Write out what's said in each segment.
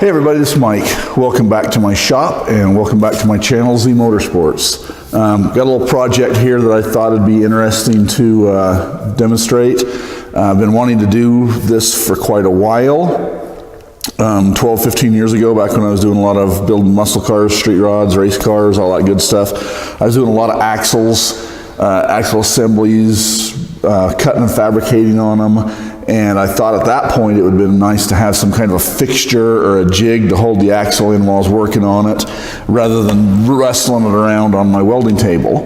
Hey everybody, this is Mike. Welcome back to my shop and welcome back to my channel, Z Motorsports. Got a little project here that I thought it'd be interesting to demonstrate. I've been wanting to do this for quite a while. 12, 15 years ago, back when I was doing a lot of building muscle cars, street rods, race cars, all that good stuff. I was doing a lot of axles, axle assemblies, cutting and fabricating on them. And I thought at that point it would have been nice to have some kind of a fixture or a jig to hold the axle in while I was working on it, rather than wrestling it around on my welding table.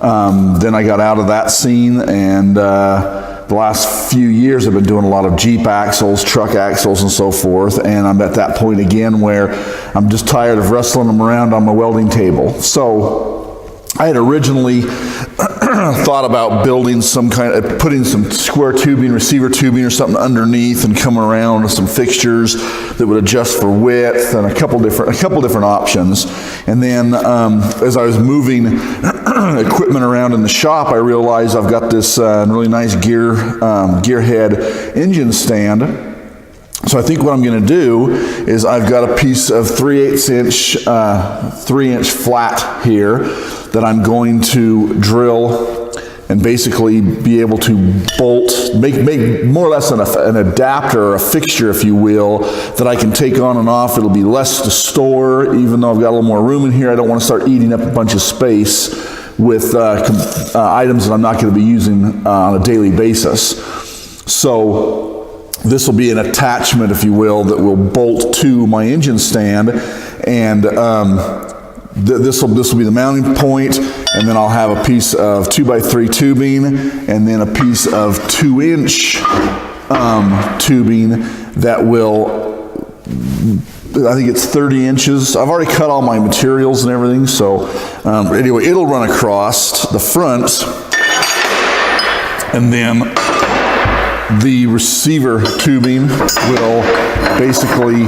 Then I got out of that scene, and the last few years I've been doing a lot of Jeep axles, truck axles, and so forth. And I'm at that point again where I'm just tired of wrestling them around on my welding table. So I had originally thought about building some kind of, putting some square tubing, receiver tubing or something underneath and coming around with some fixtures that would adjust for width and a couple different options. And then as I was moving equipment around in the shop, I realized I've got this really nice gearhead engine stand. So I think what I'm going to do is I've got a piece of 3/8 inch, 3-inch flat here that I'm going to drill and basically be able to bolt, make more or less an adapter or a fixture, if you will, that I can take on and off. It'll be less to store, even though I've got a little more room in here. I don't want to start eating up a bunch of space with items that I'm not going to be using on a daily basis. So this will be an attachment, if you will, that will bolt to my engine stand, and this will be the mounting point, and then I'll have a piece of 2x3 tubing, and then a piece of 2-inch tubing that will, I think it's 30 inches. I've already cut all my materials and everything, so anyway, it'll run across the front, and then the receiver tubing will basically,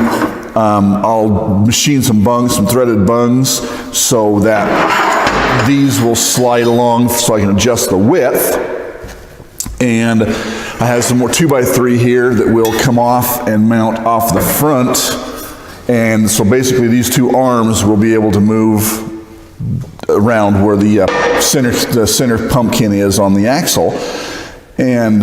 I'll machine some bungs, some threaded bungs, so that these will slide along so I can adjust the width. And I have some more 2x3 here that will come off and mount off the front. And so basically these two arms will be able to move around where the center pumpkin is on the axle. And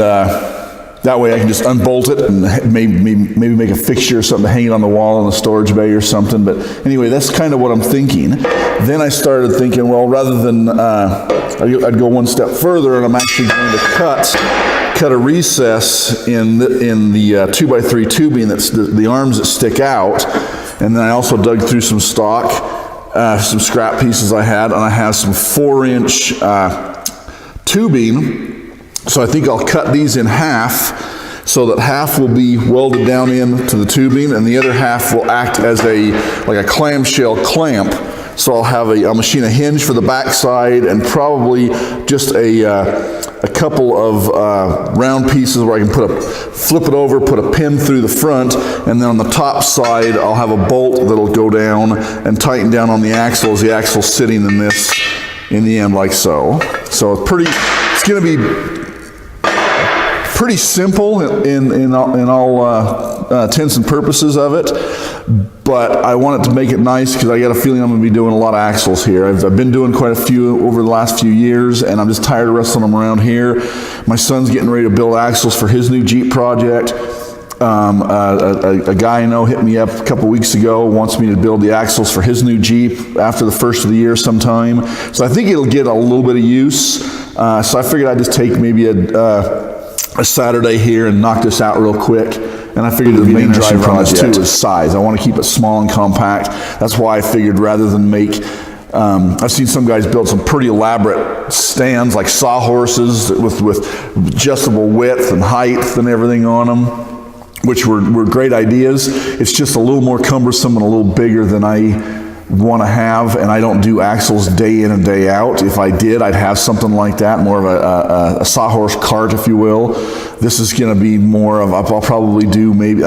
that way I can just unbolt it and maybe make a fixture or something to hang it on the wall in the storage bay or something. But anyway, that's kind of what I'm thinking. Then I started thinking, well, rather than, I'd go one step further, and I'm actually going to cut a recess in the 2x3 tubing, that's the arms that stick out. And then I also dug through some stock, some scrap pieces I had, and I have some 4-inch tubing. So I think I'll cut these in half, so that half will be welded down into the tubing and the other half will act as like a clamshell clamp. So I'll machine a hinge for the back side and probably just a couple of round pieces where I can flip it over, put a pin through the front, and then on the top side I'll have a bolt that'll go down and tighten down on the axle as the axle's sitting in this, in the end, like so. So it's going to be pretty simple in all intents and purposes of it, but I want it to make it nice because I got a feeling I'm going to be doing a lot of axles here. I've been doing quite a few over the last few years, and I'm just tired of wrestling them around here. My son's getting ready to build axles for his new Jeep project. A guy I know hit me up a couple weeks ago, wants me to build the axles for his new Jeep after the first of the year sometime. So I think it'll get a little bit of use. So I figured I'd just take maybe a Saturday here and knock this out real quick. And I figured the main driver on this too is size. I want to keep it small and compact. That's why I figured rather than make, I've seen some guys build some pretty elaborate stands like sawhorses with adjustable width and height and everything on them, which were great ideas. It's just a little more cumbersome and a little bigger than I want to have, and I don't do axles day in and day out. If I did, I'd have something like that, more of a sawhorse cart, if you will. This is going to be more of, I'll probably do maybe,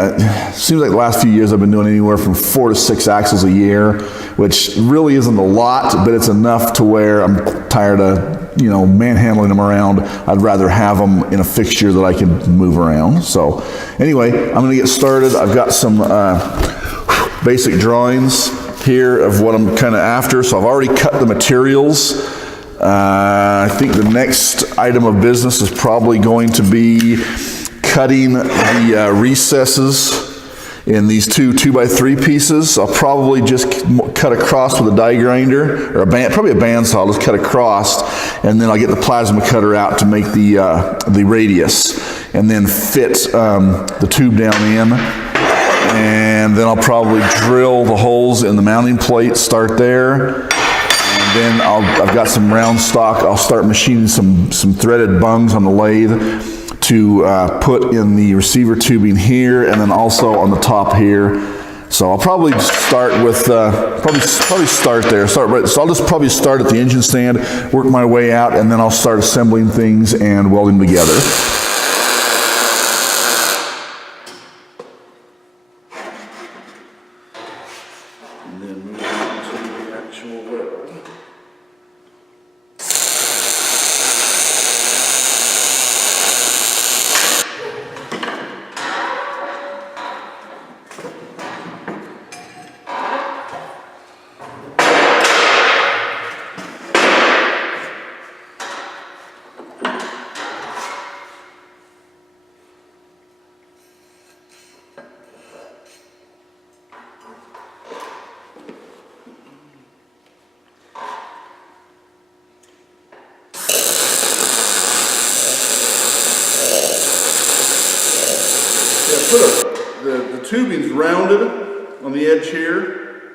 seems like the last few years I've been doing anywhere from 4 to 6 axles a year, which really isn't a lot, but it's enough to where I'm tired of, manhandling them around. I'd rather have them in a fixture that I can move around. So anyway, I'm going to get started. I've got some basic drawings here of what I'm kind of after. So I've already cut the materials. I think the next item of business is probably going to be cutting the recesses in these two 2x3 pieces. I'll probably just cut across with a die grinder, or probably a bandsaw. I'll just cut across, and then I'll get the plasma cutter out to make the radius, and then fit the tube down in. And then I'll probably drill the holes in the mounting plate, start there. And then I've got some round stock. I'll start machining some threaded bungs on the lathe to put in the receiver tubing here, and then also on the top here. So I'll probably start with, probably start there. So I'll just probably start at the engine stand, work my way out, and then I'll start assembling things and welding together. And then move on to the actual weld. The tubing's rounded on the edge here,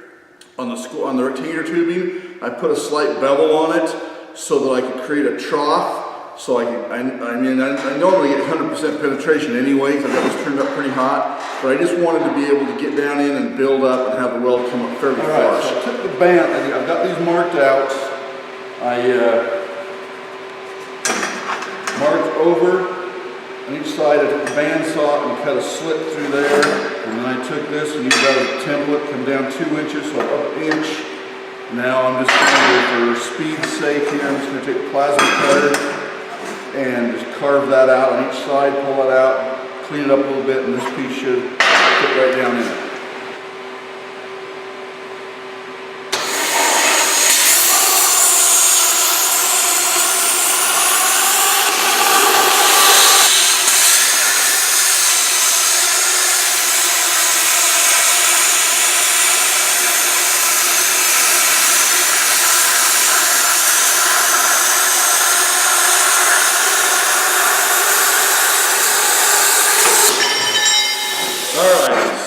on the rectangular tubing. I put a slight bevel on it so that I could create a trough. So I normally get 100% penetration anyway, because I've got this turned up pretty hot. But I just wanted to be able to get down in and build up and have the weld come up fairly flush. So I took the band, I've got these marked out. I marked over on each side. I took the bandsaw and cut a slit through there, and then I took this and used that as a template, come down 2 inches, so up an inch. Now I'm just going to, for speed's sake here, I'm just going to take a plasma cutter and just carve that out on each side, pull it out, clean it up a little bit, and this piece should fit right down in it.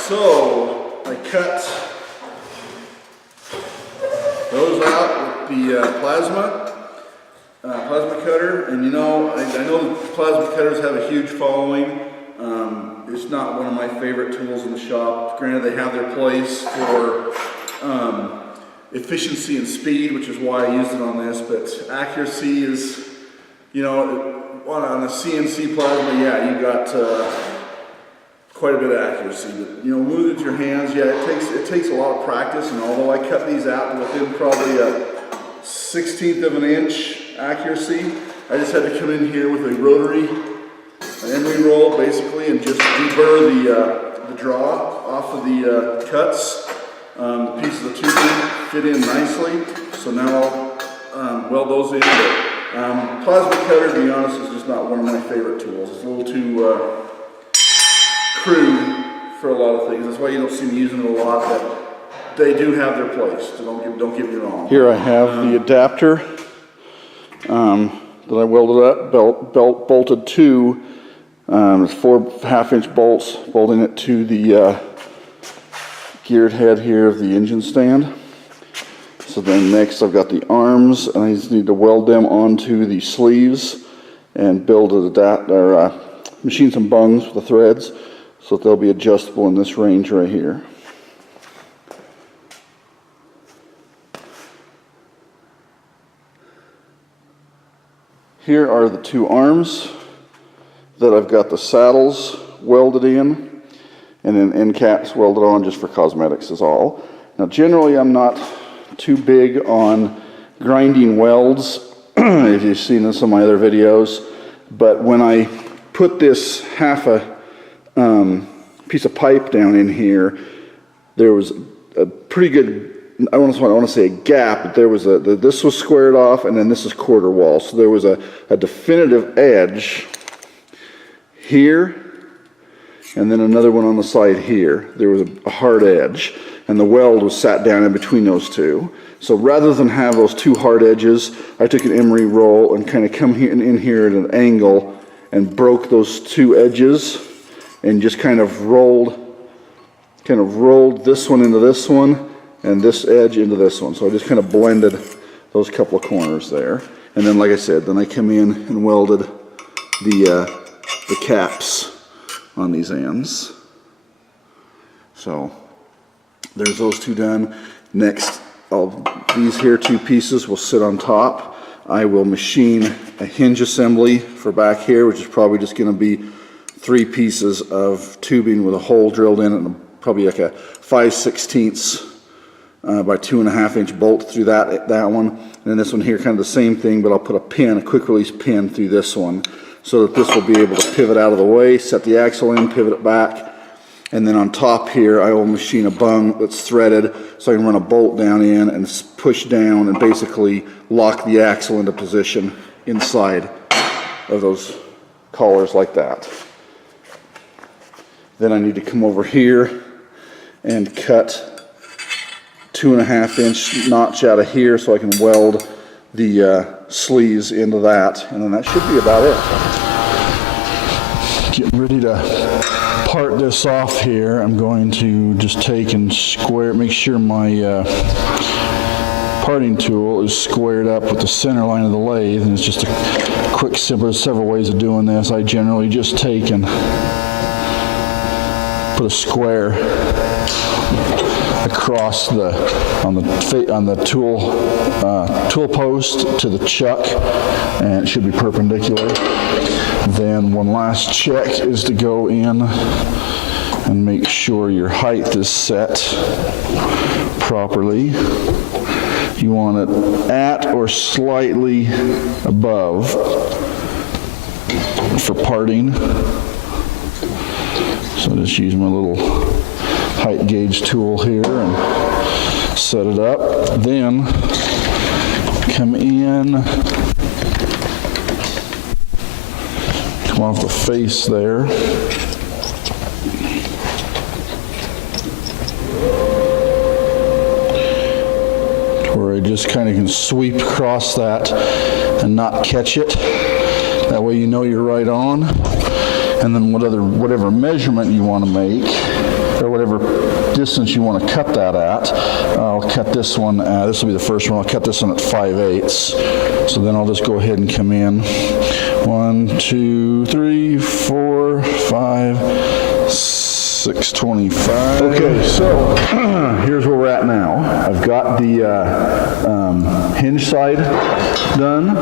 So I cut those out with the plasma cutter, and I know plasma cutters have a huge following. It's not one of my favorite tools in the shop. Granted, they have their place for efficiency and speed, which is why I used it on this, but accuracy is, on a CNC plasma, yeah, you got quite a bit of accuracy, but move it with your hands. Yeah, it takes a lot of practice, and although I cut these out to within probably a 1/16 of an inch accuracy, I just had to come in here with a rotary, an emery roll basically, and just deburr the draw off of the cuts. The pieces of tubing fit in nicely, so now I'll weld those in. Plasma cutter, to be honest, is just not one of my favorite tools. It's a little too crude for a lot of things. That's why you don't see me using it a lot, but they do have their place, so don't get me wrong. Here I have the adapter that I welded up, bolted to, it's 4 1/2-inch bolts, bolting it to the geared head here of the engine stand. So then next I've got the arms, and I just need to weld them onto the sleeves and build machine some bungs with the threads, so that they'll be adjustable in this range right here. Here are the 2 arms that I've got the saddles welded in, and then end caps welded on just for cosmetics is all. Now generally I'm not too big on grinding welds, if you've seen in some of my other videos, but when I put this half a piece of pipe down in here, there was a pretty good, I want to say a gap, but there was this was squared off, and then this is quarter wall. So there was a definitive edge here, and then another one on the side here. There was a hard edge, and the weld was sat down in between those two. So rather than have those two hard edges, I took an emery roll and kind of come here and in here at an angle and broke those two edges and just kind of rolled this one into this one and this edge into this one. So I just kind of blended those couple of corners there. And then, like I said, then I come in and welded the caps on these ends. So there's those two done. Next, these here two pieces will sit on top. I will machine a hinge assembly for back here, which is probably just going to be 3 pieces of tubing with a hole drilled in it, and probably like a 5/16 by 2.5 inch bolt through that one. And then this one here, kind of the same thing, but I'll put a quick release pin through this one so that this will be able to pivot out of the way, set the axle in, pivot it back. And then on top here, I will machine a bung that's threaded so I can run a bolt down in and push down and basically lock the axle into position inside of those collars like that. Then I need to come over here and cut 2.5 inch notch out of here so I can weld the sleeves into that, and then that should be about it. Getting ready to part this off here. I'm going to just take and make sure my parting tool is squared up with the center line of the lathe, and it's just a quick, simple, there's several ways of doing this. I generally just take and put a square across on the tool post to the chuck, and it should be perpendicular. Then one last check is to go in and make sure your height is set properly. You want it at or slightly above for parting. So just use my little height gauge tool here and set it up. Then come in, come off the face there. Where I just kind of can sweep across that and not catch it. That way you know you're right on. And then whatever measurement you want to make, or whatever distance you want to cut that at, I'll cut this one, this will be the first one, I'll cut this one at 5/8. So then I'll just go ahead and come in. 1, 2, 3, 4, 5, 625. Okay, so here's where we're at now. I've got the hinge side done.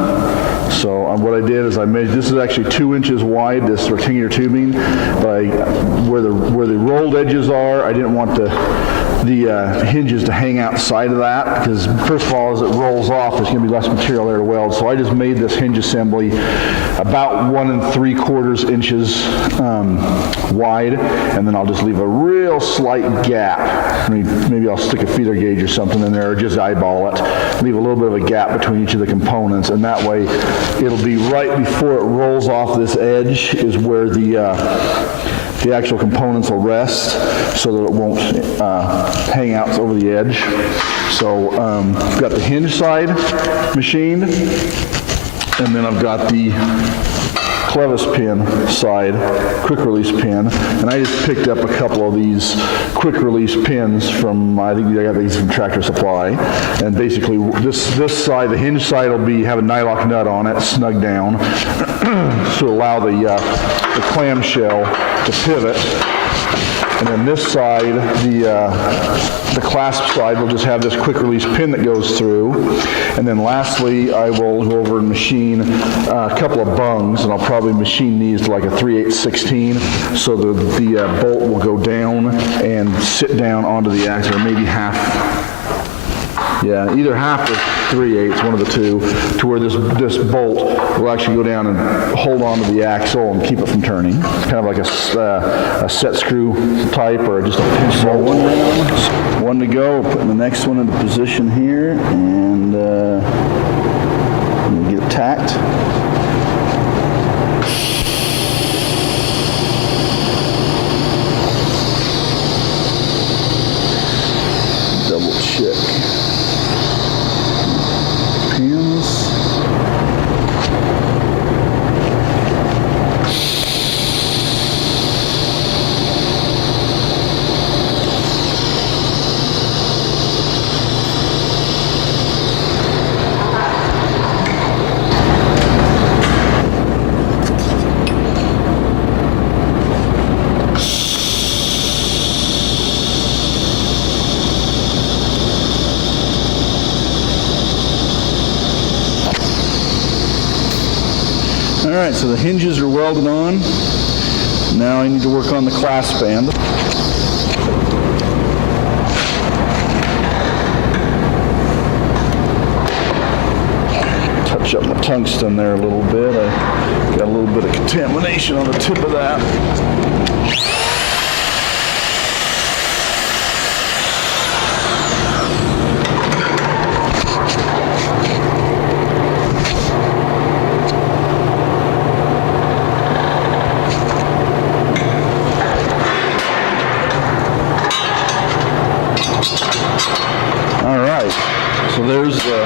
So what I did is I measured, this is actually 2 inches wide, this rectangular tubing, but where the rolled edges are, I didn't want the hinges to hang outside of that, because first of all, as it rolls off, there's going to be less material there to weld. So I just made this hinge assembly about 1 3/4 inches wide, and then I'll just leave a real slight gap. Maybe I'll stick a feeder gauge or something in there, or just eyeball it. Leave a little bit of a gap between each of the components, and that way it'll be right before it rolls off this edge is where the actual components will rest, so that it won't hang out over the edge. So I've got the hinge side machined, and then I've got the clevis pin side, quick release pin, and I just picked up a couple of these quick release pins from, I think I got these from Tractor Supply, and basically this side, the hinge side, will have a nylock nut on it, snug down, to allow the clamshell to pivot. And then this side, the clasp side, will just have this quick release pin that goes through. And then lastly, I will go over and machine a couple of bungs, and I'll probably machine these to like a 3/8/16, so that the bolt will go down and sit down onto the axle, or maybe half Yeah, either half or 3/8, one of the two, to where this bolt will actually go down and hold on to the axle and keep it from turning. It's kind of like a set screw type or just a pinch bolt. One to go. Putting the next one into position here, and we'll get it tacked. Double check pins. All right, so the hinges are welded on. Now I need to work on the clasp band. Touch up my tungsten there a little bit. I got a little bit of contamination on the tip of that. So there's the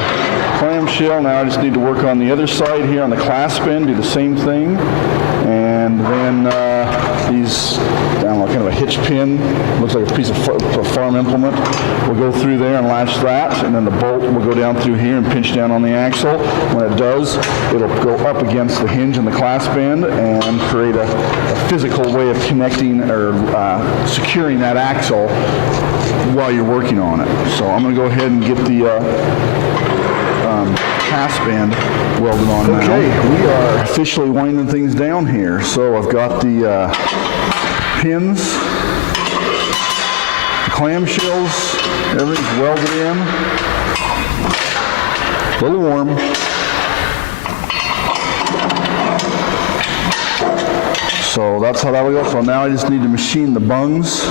clamshell. Now I just need to work on the other side here on the clasp end, do the same thing. And then these, I don't know, kind of a hitch pin, looks like a piece of farm implement. We'll go through there and latch that, and then the bolt will go down through here and pinch down on the axle. When it does, it'll go up against the hinge and the clasp end and create a physical way of connecting or securing that axle while you're working on it. So I'm going to go ahead and get the clasp band welded on now. Okay, we are officially winding things down here. So I've got the pins, the clamshells, everything's welded in. A little warm. So that's how that will go. So now I just need to machine the bungs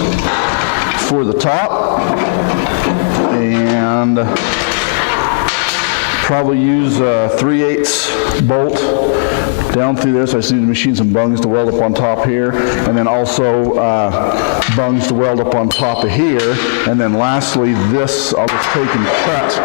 for the top, and probably use a 3/8 bolt down through this. I just need to machine some bungs to weld up on top here, and then also bungs to weld up on top of here. And then lastly, this I'll just take and cut.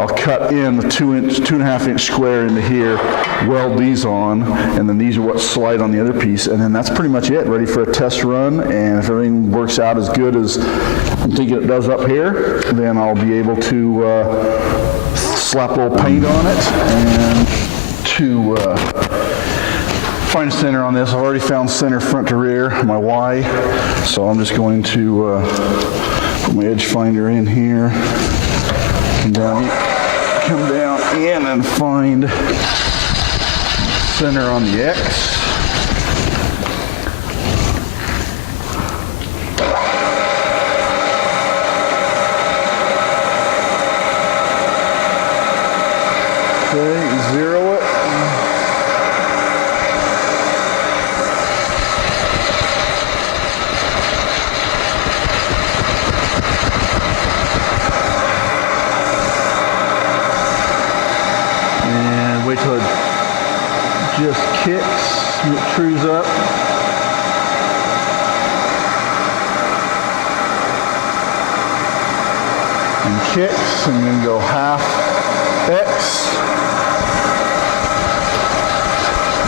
I'll cut in the 2.5 inch square into here, weld these on, and then these are what slide on the other piece, and then that's pretty much it, ready for a test run. And if everything works out as good as I'm thinking it does up here, then I'll be able to slap a little paint on it and to find center on this. I've already found center front to rear, my Y, so I'm just going to put my edge finder in here, come down in and find center on the X. Okay, zero it. And wait till it just kicks, it trues up. And kicks, and then go half X.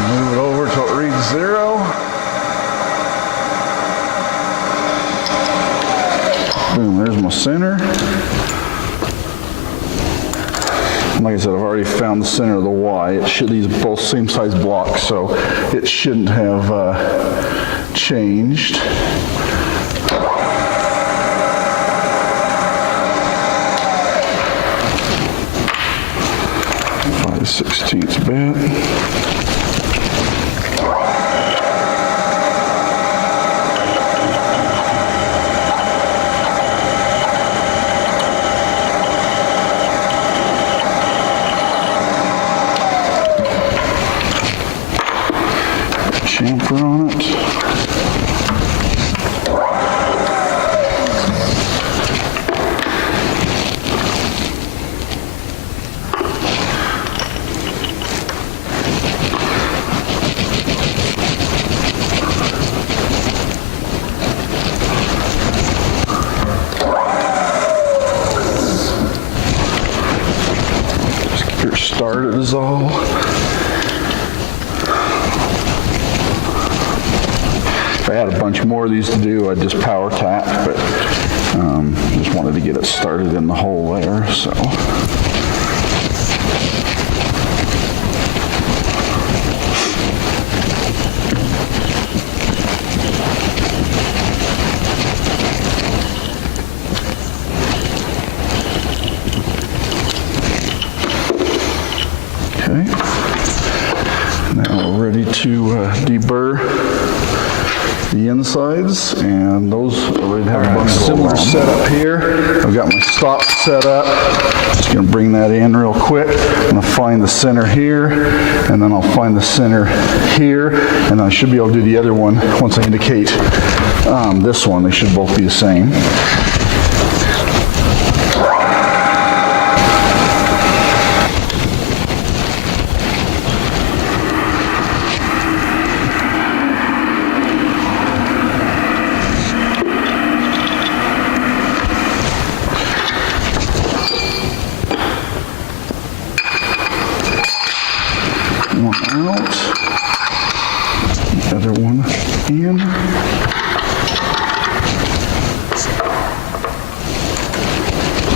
Move it over till it reads 0. Boom, there's my center. Like I said, I've already found the center of the Y. It should, these are both same size blocks, so it shouldn't have changed. 5/16 bit. cover on it. Just get her started is all. If I had a bunch more of these to do, I'd just power tack, but just wanted to get it started in the hole there, so. Okay, now we're ready to deburr the insides, and those already have a bunch of similar setup here. I've got my stop set up. Just going to bring that in real quick. I'm going to find the center here, and then I'll find the center here, and I should be able to do the other one once I indicate this one. They should both be the same. One out, the other one in.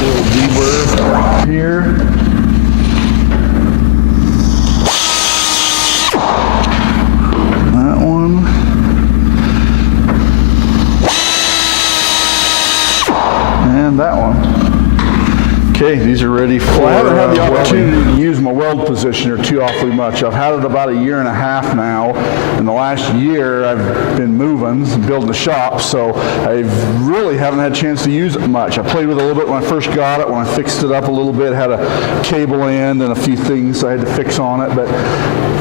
Little deburr here. That one. And that one. Okay, these are ready for I haven't had the opportunity to use my weld positioner too awfully much. I've had it about 1.5 years now. In the last year, I've been moving and building the shop, so I really haven't had a chance to use it much. I played with it a little bit when I first got it, when I fixed it up a little bit, had a cable end and a few things I had to fix on it, but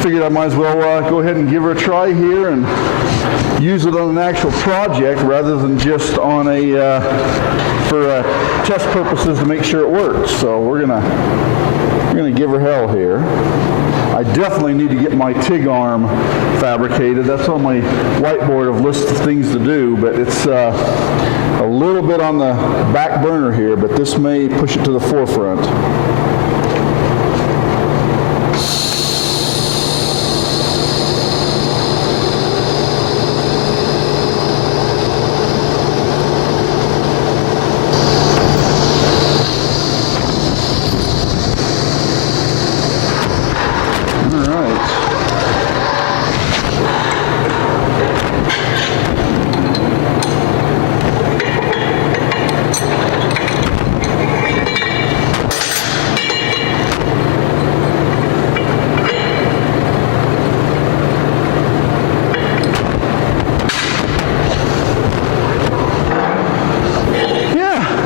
figured I might as well go ahead and give her a try here and use it on an actual project rather than just on for test purposes to make sure it works. So we're gonna give her hell here. I definitely need to get my TIG arm fabricated. That's on my whiteboard of list of things to do, but it's a little bit on the back burner here, but this may push it to the forefront.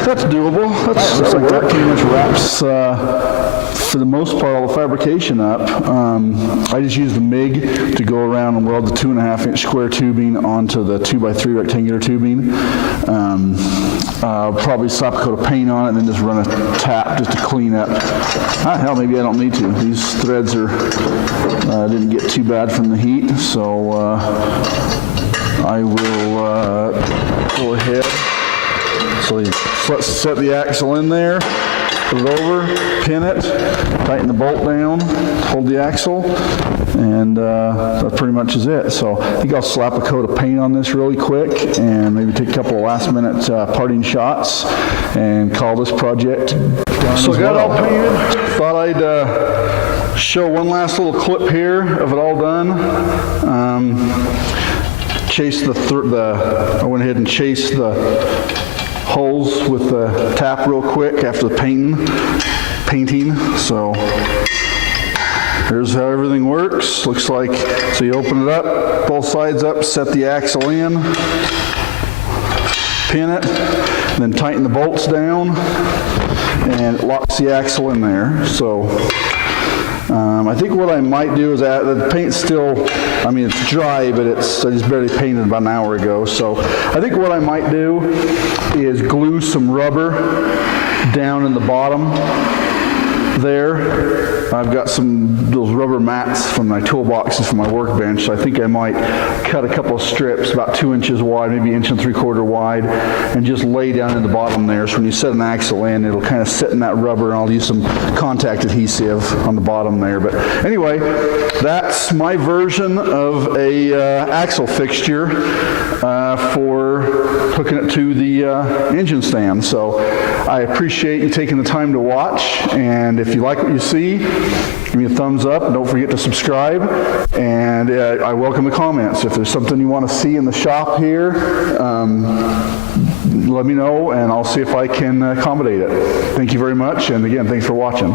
That's doable. That's like that pretty much wraps, for the most part, all the fabrication up. I just use the MIG to go around and weld the 2.5-inch square tubing onto the 2x3 rectangular tubing. I'll probably slap a coat of paint on it and then just run a tap just to clean up. Hell, maybe I don't need to. These threads didn't get too bad from the heat, so I will go ahead. So let's set the axle in there, put it over, pin it, tighten the bolt down, hold the axle, and that pretty much is it. So I think I'll slap a coat of paint on this really quick and maybe take a couple of last minute parting shots and call this project done. So I got it all painted. Thought I'd show one last little clip here of it all done. I went ahead and chased the holes with the tap real quick after the painting. So here's how everything works. Looks like, so you open it up, both sides up, set the axle in, pin it, then tighten the bolts down, and it locks the axle in there. So I think what I might do is add, the paint's still, I mean, it's dry, but I just barely painted about an hour ago. So I think what I might do is glue some rubber down in the bottom there. I've got those rubber mats from my toolboxes from my workbench, so I think I might cut a couple of strips about 2 inches wide, maybe 1 3/4 wide, and just lay down in the bottom there. So when you set an axle in, it'll kind of sit in that rubber, and I'll use some contact adhesive on the bottom there. But anyway, that's my version of a axle fixture for hooking it to the engine stand. So I appreciate you taking the time to watch, and if you like what you see, give me a thumbs up, and don't forget to subscribe, and I welcome the comments. If there's something you want to see in the shop here, let me know, and I'll see if I can accommodate it. Thank you very much, and again, thanks for watching.